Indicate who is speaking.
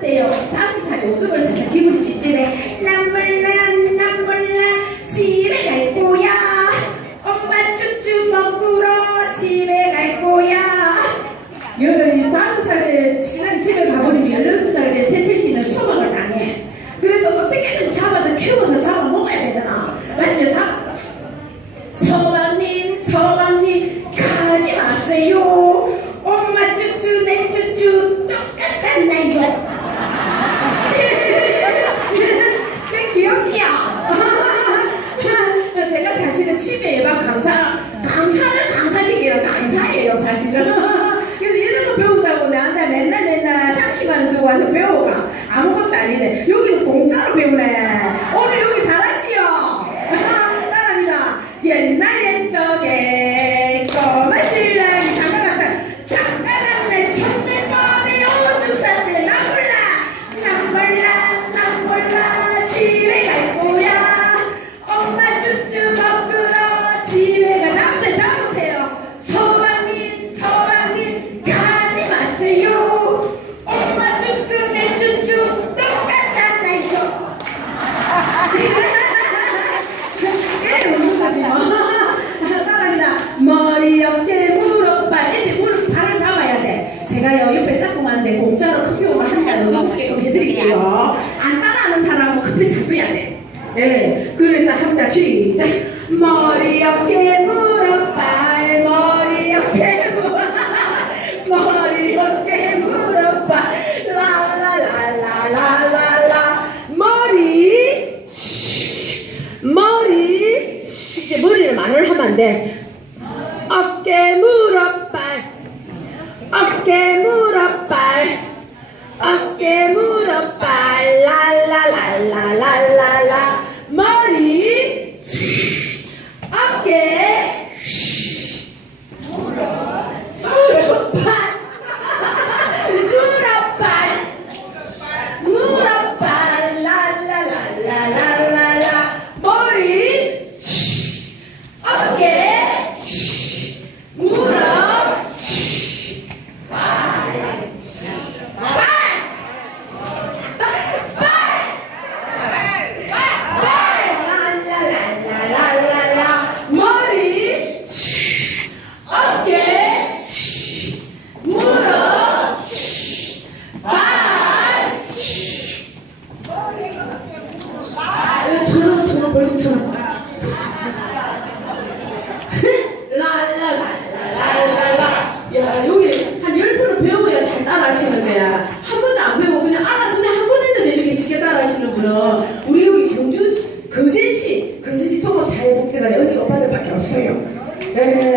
Speaker 1: 때요? 다섯 살에 오줌을 싸서 기분이 찝찝해. 난 몰라 난 몰라 집에 갈 거야. 엄마 쭈쭈 먹으러 집에 갈 거야. 여러 다섯 살에 신랑이 집에 가버리면 열여섯 살에 새셋이는 소망을 당해. 그래서 어떻게든 잡아서 키워서 잡아먹어야 되잖아 맞지? 잡, 서방님, 서방님, 가지 마세요. 엄마 쭈쭈, 내 쭈쭈 똑같잖아요. 좀 귀엽지요? 제가 사실은 치매 예방 강사, 강사를 강사식이에요. 강사예요, 사실은. 그래서 이런 거 배운다고 나한테 맨날 맨날 30만 원 주고 와서 배워가. 아무것도 아니네. 여기는 공짜로 배우네. 오늘 예. 그러니까 합니다. 시작. 머리, 어깨, 무릎, 발. 머리, 어깨. 머리, 어깨, 무릎, 발. 라라라라라라라. 머리. 머리 이제 머리를 말을 하면 안 돼. 어깨 무릎 발 어깨 무릎 발 어깨 무릎 발 랄랄랄랄랄랄라 머리 어깨 무릎 발 무릎 발 무릎발 랄랄랄랄랄라 머리 어깨 무릎 랄랄랄랄랄라 머리 어깨 무릎 발 예, 벌금처럼. 라라라라라라 야 여기 한 열 번은 배워야 잘 따라하시는데 한 번도 안 배우고 그냥 알아 그냥 한번 했는데 이렇게 쉽게 따라하시는 분은 우리 여기 경주 거제시 거제시 종합 사회복지관에 어디 오빠들밖에 없어요. 예